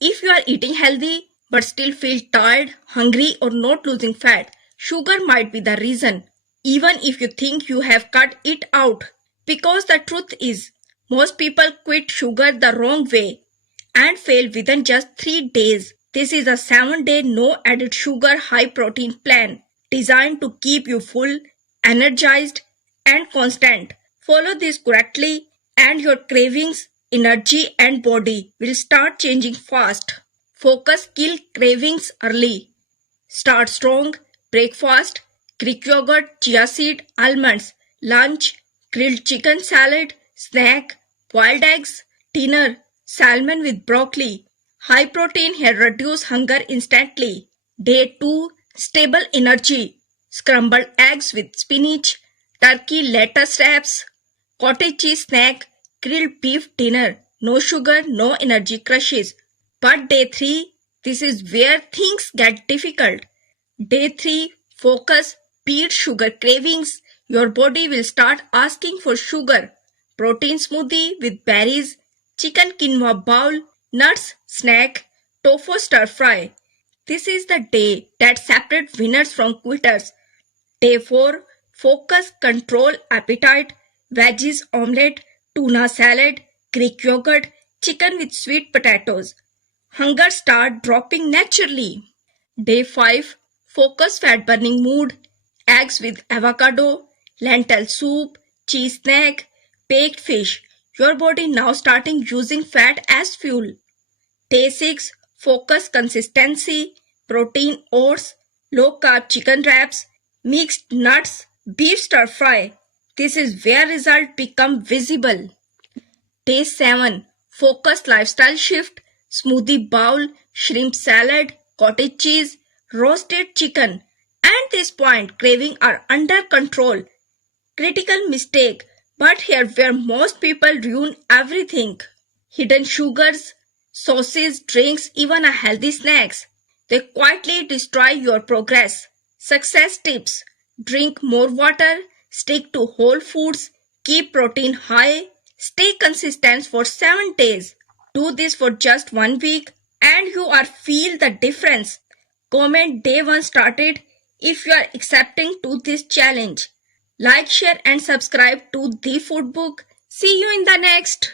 If you are eating healthy but still feel tired, hungry, or not losing fat, sugar might be the reason, even if you think you have cut it out. Because the truth is, most people quit sugar the wrong way and fail within just 3 days. This is a 7-day no added sugar high protein plan designed to keep you full, energized, and constant. Follow this correctly, and your cravings, energy, and body will start changing fast. Focus kill cravings early. Start strong. Breakfast, Greek yogurt, chia seed, almonds. Lunch, grilled chicken salad. Snack, boiled eggs. Dinner, salmon with broccoli. High protein here reduce hunger instantly. Day 2, stable energy. Scrambled eggs with spinach. Turkey lettuce wraps. Cottage cheese snack. Grilled beef dinner. No sugar, no energy crushes. But day 3, this is where things get difficult. Day 3, focus, beat sugar cravings. Your body will start asking for sugar. Protein smoothie with berries, chicken quinoa bowl, nuts snack, tofu stir fry. This is the day that separates winners from quitters. Day 4, focus, control appetite, veggies omelette, tuna salad, Greek yogurt, chicken with sweet potatoes. Hunger start dropping naturally. Day 5, focus fat burning mood, eggs with avocado, lentil soup, cheese snack, baked fish. Your body now starting using fat as fuel. Day 6, focus consistency, protein oats, low carb chicken wraps, mixed nuts, beef stir fry. This is where results become visible. Day 7, focus lifestyle shift, smoothie bowl, shrimp salad, cottage cheese, roasted chicken. At this point, cravings are under control. Critical mistake, but here where most people ruin everything. Hidden sugars, sauces, drinks, even a healthy snacks. They quietly destroy your progress. Success tips: drink more water, stick to whole foods, keep protein high, stay consistent for 7 days. Do this for just 1 week and you are feel the difference. Comment day 1 started if you are accepting to this challenge. Like, share and subscribe to The Food Book. See you in the next.